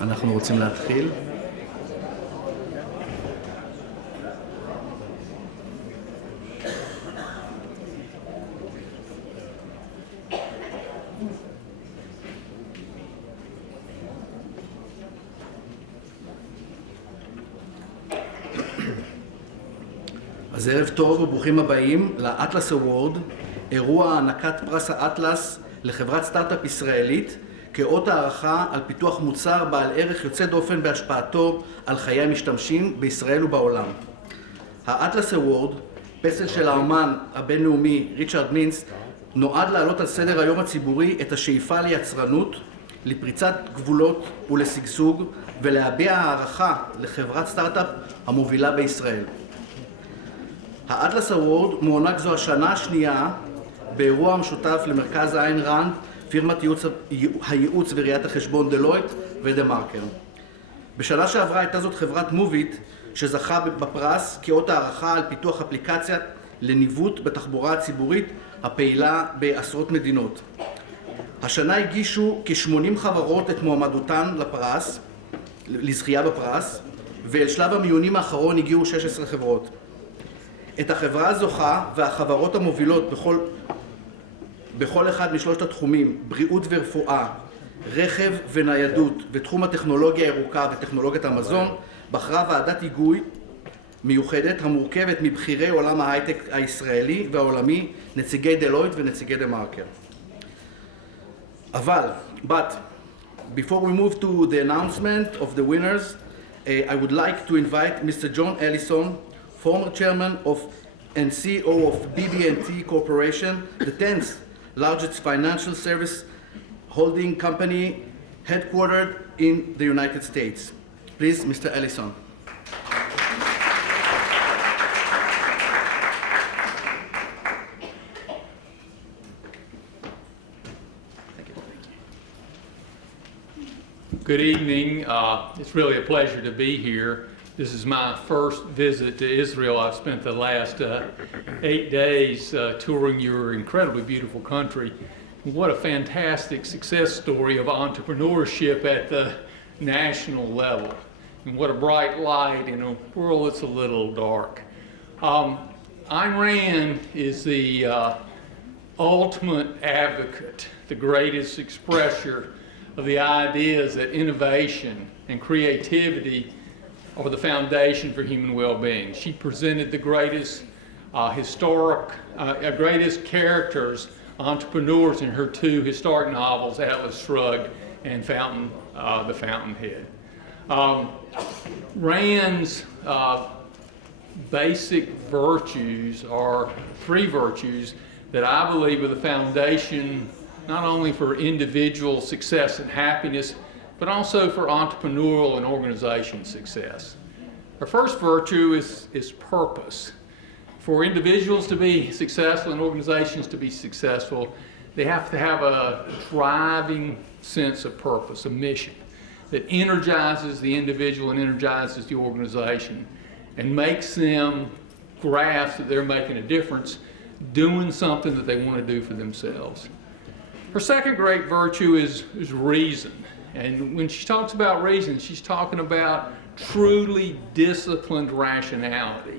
אנחנו רוצים להתחיל. אז ערב טוב וברוכים הבאים לאטלס אוורד, אירוע הענקת פרס האטלס לחברת סטארט-אפ ישראלית כאות הערכה על פיתוח מוצר בעל ערך יוצא דופן בהשפעתו על חיי המשתמשים בישראל ובעולם. האטלס אוורד, פסל של האומן הבינלאומי ריצ'רד מינץ, נועד להעלות על סדר היום הציבורי את השאיפה ליצרנות, לפריצת גבולות ולשגשוג, ולהביע הערכה לחברת סטארט-אפ המובילה בישראל. האטלס אוורד מוענק זו השנה השנייה באירוע משותף למרכז איין ראנד, פירמת הייעוץ וראיית החשבון דלויט ודה מרקר. בשנה שעברה הייתה זאת חברת מוביט שזכה בפרס כאות הערכה על פיתוח אפליקציה לניווט בתחבורה הציבורית הפעילה בעשרות מדינות. השנה הגישו כ-80 חברות את מועמדותן לפרס, לזכייה בפרס, ואל שלב המיונים האחרון הגיעו 16 חברות. את החברה הזוכה והחברות המובילות בכל אחד משלושת התחומים, בריאות ורפואה, רכב וניידות ותחום הטכנולוגיה הירוקה וטכנולוגיית המזון, בחרה ועדת היגוי מיוחדת המורכבת מבכירי עולם ההייטק הישראלי והעולמי, נציגי דלויט ונציגי דה מרקר. But before we move to the announcement of the winners, I would like to invite Mr. John Allison, former chairman of and CEO of BB&T Corporation, the 10th largest financial service holding company headquartered in the United States. Please, Mr. Allison. Good evening. It's really a pleasure to be here. This is my first visit to Israel. I've spent the last 8 days touring your incredibly beautiful country. What a fantastic success story of entrepreneurship at the national level. And what a bright light in a world that's a little dark. Ayn Rand is the ultimate advocate, the greatest expression of the ideas that innovation and creativity are the foundation for human well-being. She presented the greatest greatest characters, entrepreneurs in her two historic novels, Atlas Shrugged and The Fountainhead. Rand's basic virtues are three virtues that I believe are the foundation not only for individual success and happiness, but also for entrepreneurial and organization success. Our first virtue is purpose. For individuals to be successful and organizations to be successful, they have to have a driving sense of purpose, a mission that energizes the individual and energizes the organization and makes them grasp that they're making a difference, doing something that they want to do for themselves. Her second great virtue is reason. And when she talks about reason, she's talking about truly disciplined rationality,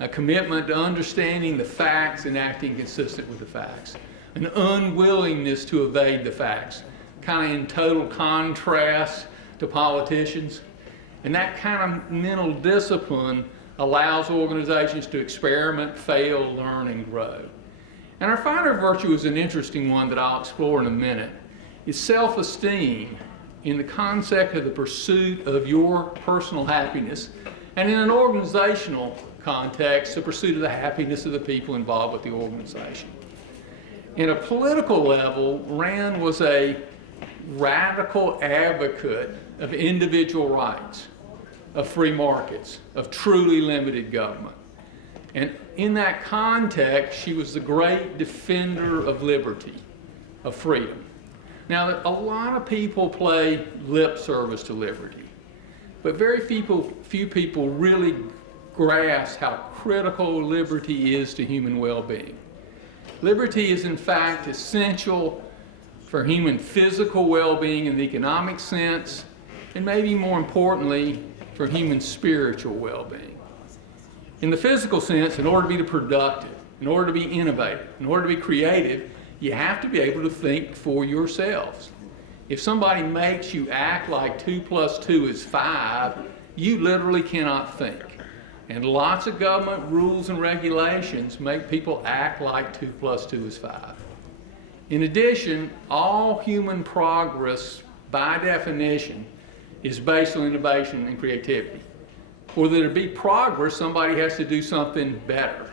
a commitment to understanding the facts and acting consistent with the facts, an unwillingness to evade the facts, kind of in total contrast to politicians. And that kind of mental discipline allows organizations to experiment, fail, learn, and grow. And our final virtue is an interesting one that I'll explore in a minute. It's self-esteem in the concept of the pursuit of your personal happiness, and in an organizational context, the pursuit of the happiness of the people involved with the organization. In a political level, Rand was a radical advocate of individual rights, of free markets, of truly limited government. And in that context, she was the great defender of liberty, of freedom. Now, a lot of people play lip service to liberty, but very few people really grasp how critical liberty is to human well-being. Liberty is, in fact, essential for human physical well-being in the economic sense, and maybe more importantly, for human spiritual well-being. In the physical sense, in order to be productive, in order to be innovative, in order to be creative, you have to be able to think for yourselves. If somebody makes you act like 2 + 2 is 5, you literally cannot think. And lots of government rules and regulations make people act like 2 + 2 is 5. In addition, all human progress, by definition, is based on innovation and creativity. For there to be progress, somebody has to do something better.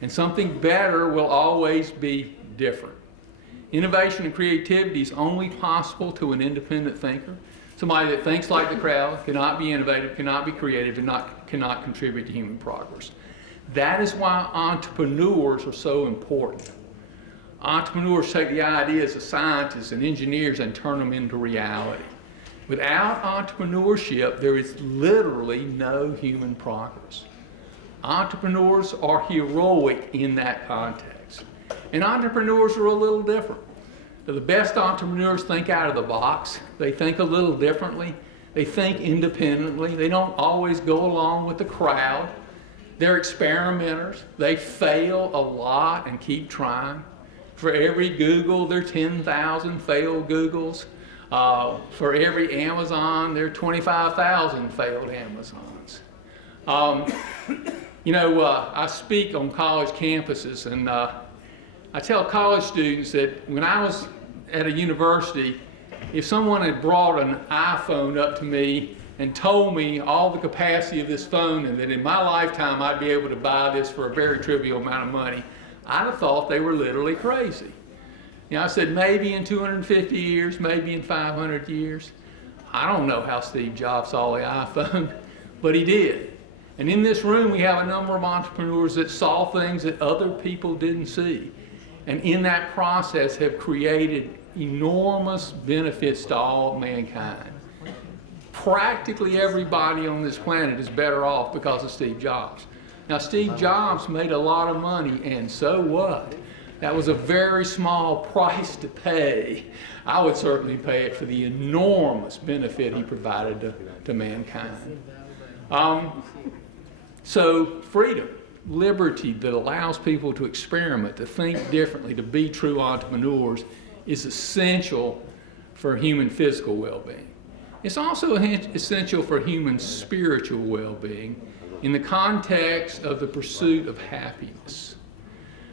And something better will always be different. Innovation and creativity is only possible to an independent thinker. Somebody that thinks like the crowd, cannot be innovative, cannot be creative, and cannot contribute to human progress. That is why entrepreneurs are so important. Entrepreneurs take the ideas of scientists and engineers and turn them into reality. Without entrepreneurship, there is literally no human progress. Entrepreneurs are heroic in that context. And entrepreneurs are a little different. The best entrepreneurs think out of the box. They think a little differently. They think independently. They don't always go along with the crowd. They're experimenters. They fail a lot and keep trying. For every Google, there are 10,000 failed Googles. For every Amazon, there are 25,000 failed Amazons. I speak on college campuses, and I tell college students that when I was at a university, if someone had brought an iPhone up to me and told me all the capacity of this phone and that in my lifetime I'd be able to buy this for a very trivial amount of money, I'd have thought they were literally crazy. I said maybe in 250 years, maybe in 500 years. I don't know how Steve Jobs saw the iPhone, but he did. And in this room we have a number of entrepreneurs that saw things that other people didn't see. And in that process have created enormous benefits to all mankind. Practically everybody on this planet is better off because of Steve Jobs. Now, Steve Jobs made a lot of money, and so what? That was a very small price to pay. I would certainly pay it for the enormous benefit he provided to mankind. So freedom, liberty that allows people to experiment, to think differently, to be true entrepreneurs is essential for human physical well-being. It's also essential for human spiritual well-being in the context of the pursuit of happiness.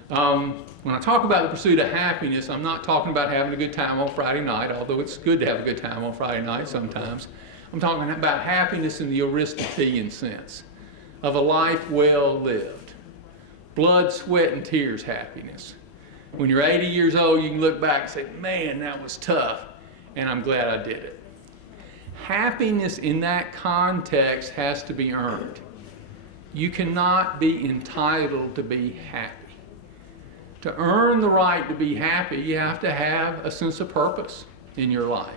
When I talk about the pursuit of happiness, I'm not talking about having a good time on Friday night, although it's good to have a good time on Friday night sometimes. I'm talking about happiness in the Aristotelian sense of a life well lived. Blood, sweat, and tears happiness. When you're 80 years old, you can look back and say, man, that was tough, and I'm glad I did it. Happiness in that context has to be earned. You cannot be entitled to be happy. To earn the right to be happy, you have to have a sense of purpose in your life.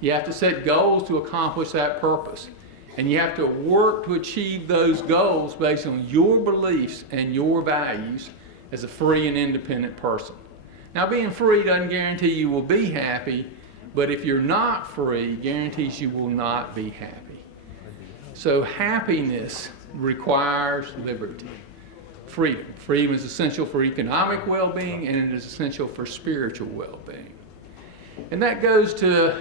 You have to set goals to accomplish that purpose. And you have to work to achieve those goals based on your beliefs and your values as a free and independent person. Now, being free doesn't guarantee you will be happy, but if you're not free, guarantees you will not be happy. So happiness requires liberty. Freedom. Freedom is essential for economic well-being, and it is essential for spiritual well-being. And that goes to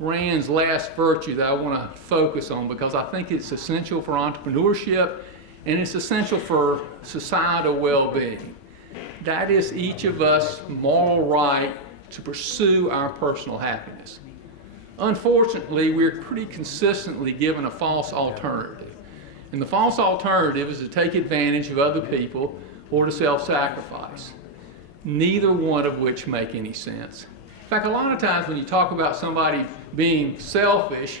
Rand's last virtue that I want to focus on because I think it's essential for entrepreneurship and it's essential for societal well-being. That is each of us moral right to pursue our personal happiness. Unfortunately, we're pretty consistently given a false alternative. And the false alternative is to take advantage of other people or to self-sacrifice, neither one of which make any sense. In fact, a lot of times when you talk about somebody being selfish,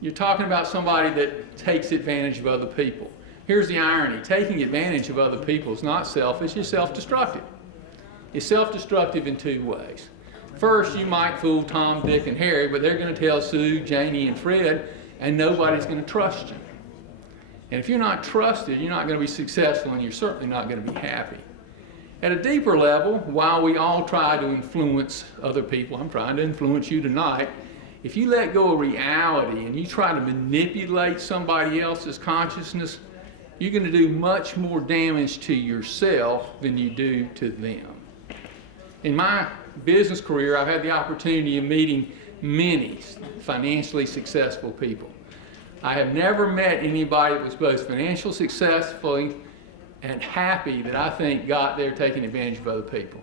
you're talking about somebody that takes advantage of other people. Here's the irony. Taking advantage of other people is not selfish, it's self-destructive. It's self-destructive in two ways. First, you might fool Tom, Dick, and Harry, but they're going to tell Sue, Janie, and Fred, and nobody's going to trust you. And if you're not trusted, you're not going to be successful, and you're certainly not going to be happy. At a deeper level, while we all try to influence other people, I'm trying to influence you tonight, If you let go of reality and you try to manipulate somebody else's consciousness, you're going to do much more damage to yourself than you do to them. In my business career, I've had the opportunity of meeting many financially successful people. I have never met anybody that was both financially successful and happy that I think got there taking advantage of other people.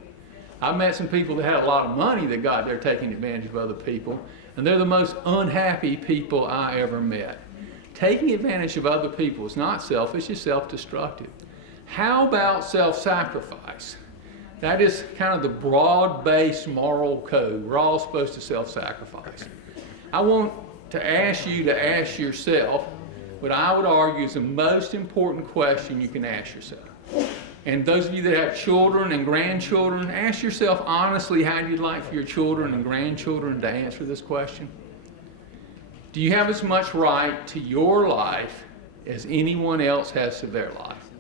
I've met some people that had a lot of money that got there taking advantage of other people, and they're the most unhappy people I ever met. Taking advantage of other people is not selfish, it's self-destructive. How about self-sacrifice? That is kind of the broad-based moral code. We're all supposed to self-sacrifice. I want to ask you to ask yourself what I would argue is the most important question you can ask yourself. And those of you that have children and grandchildren, ask yourself honestly how you'd like for your children and grandchildren to answer this question. Do you have as much right to your life as anyone else has to their life?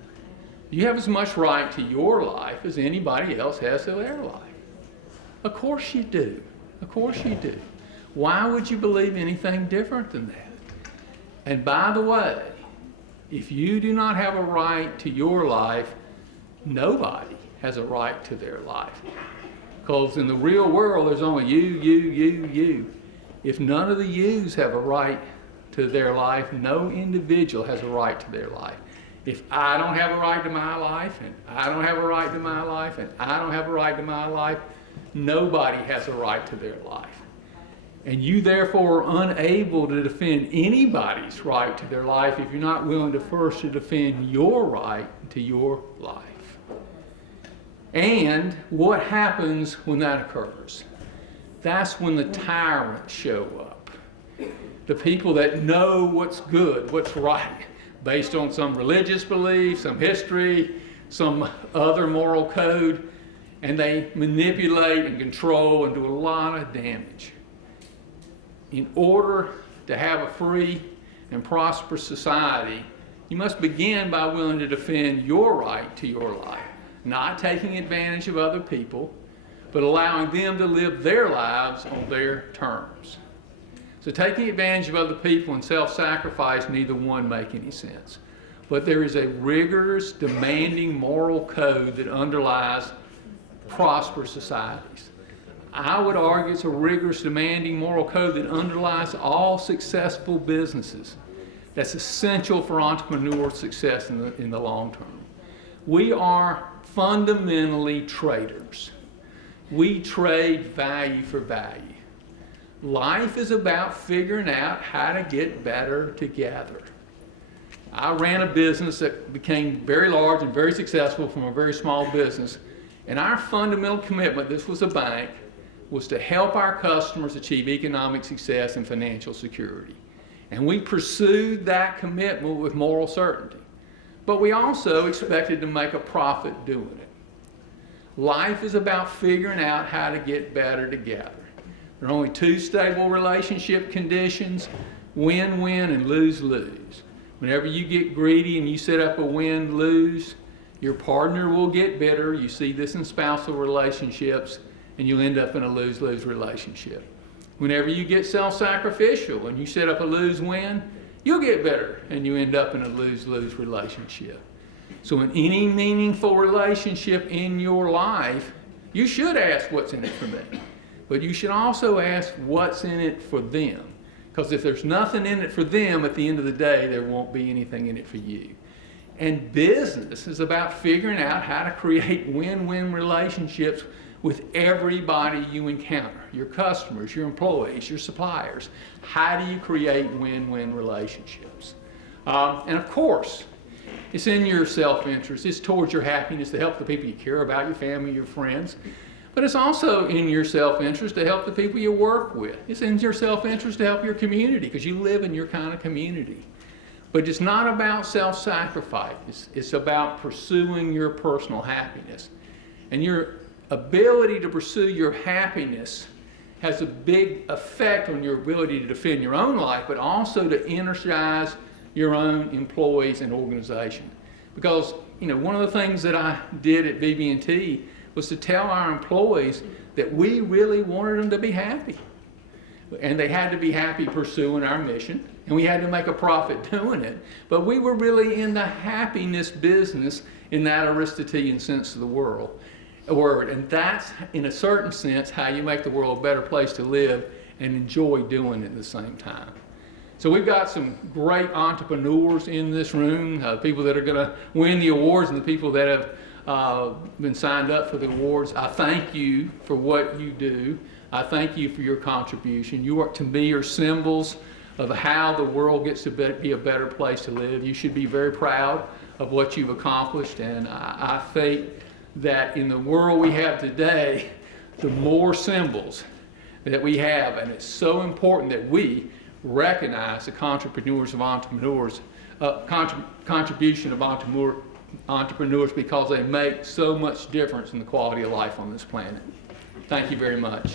Do you have as much right to your life as anybody else has to their life? Of course you do. Of course you do. Why would you believe anything different than that? And by the way, if you do not have a right to your life, nobody has a right to their life. Because in the real world, there's only you. If none of the yous have a right to their life, no individual has a right to their life. If I don't have a right to my life, and I don't have a right to my life, and I don't have a right to my life, nobody has a right to their life. And you therefore are unable to defend anybody's right to their life if you're not willing to first to defend your right to your life. And what happens when that occurs? That's when the tyrants show up. The people that know what's good, what's right, based on some religious belief, some history, some other moral code, and they manipulate and control and do a lot of damage. In order to have a free and prosperous society, you must begin by willing to defend your right to your life, not taking advantage of other people, but allowing them to live their lives on their terms. So taking advantage of other people and self-sacrifice, neither one make any sense. But there is a rigorous, demanding moral code that underlies prosperous societies. I would argue it's a rigorous, demanding moral code that underlies all successful businesses. That's essential for entrepreneurial success in the long term. We are fundamentally traders. We trade value for value. Life is about figuring out how to get better together. I ran a business that became very large and very successful from a very small business, and our fundamental commitment, this was a bank, was to help our customers achieve economic success and financial security. And we pursued that commitment with moral certainty. But we also expected to make a profit doing it. Life is about figuring out how to get better together. There are only two stable relationship conditions: win-win and lose-lose. Whenever you get greedy and you set up a win-lose, your partner will get bitter. You see this in spousal relationships, and you'll end up in a lose-lose relationship. Whenever you get self-sacrificial and you set up a lose-win, you'll get bitter, and you end up in a lose-lose relationship. So in any meaningful relationship in your life, you should ask what's in it for me. But you should also ask what's in it for them. Because if there's nothing in it for them, at the end of the day, there won't be anything in it for you. And business is about figuring out how to create win-win relationships with everybody you encounter, your customers, your employees, your suppliers. How do you create win-win relationships? And of course, it's in your self-interest. It's towards your happiness to help the people you care about, your family, your friends. But it's also in your self-interest to help the people you work with. It's in your self-interest to help your community because you live in your kind of community. But it's not about self-sacrifice. It's about pursuing your personal happiness. And your ability to pursue your happiness has a big effect on your ability to defend your own life, but also to energize your own employees and organization. Because, one of the things that I did at BB&T was to tell our employees that we really wanted them to be happy. and they had to be happy pursuing our mission, and we had to make a profit doing it. But we were really in the happiness business in that Aristotelian sense of the word. And that's, in a certain sense, how you make the world a better place to live and enjoy doing it at the same time. So we've got some great entrepreneurs in this room, people that are going to win the awards and the people that have been signed up for the awards. I thank you for what you do. I thank you for your contribution. You are, to me, are symbols of how the world gets to be a better place to live. You should be very proud of what you've accomplished, and I think that in the world we have today, the more symbols that we have, and it's so important that we recognize the contribution of entrepreneurs because they make so much difference in the quality of life on this planet. Thank you very much.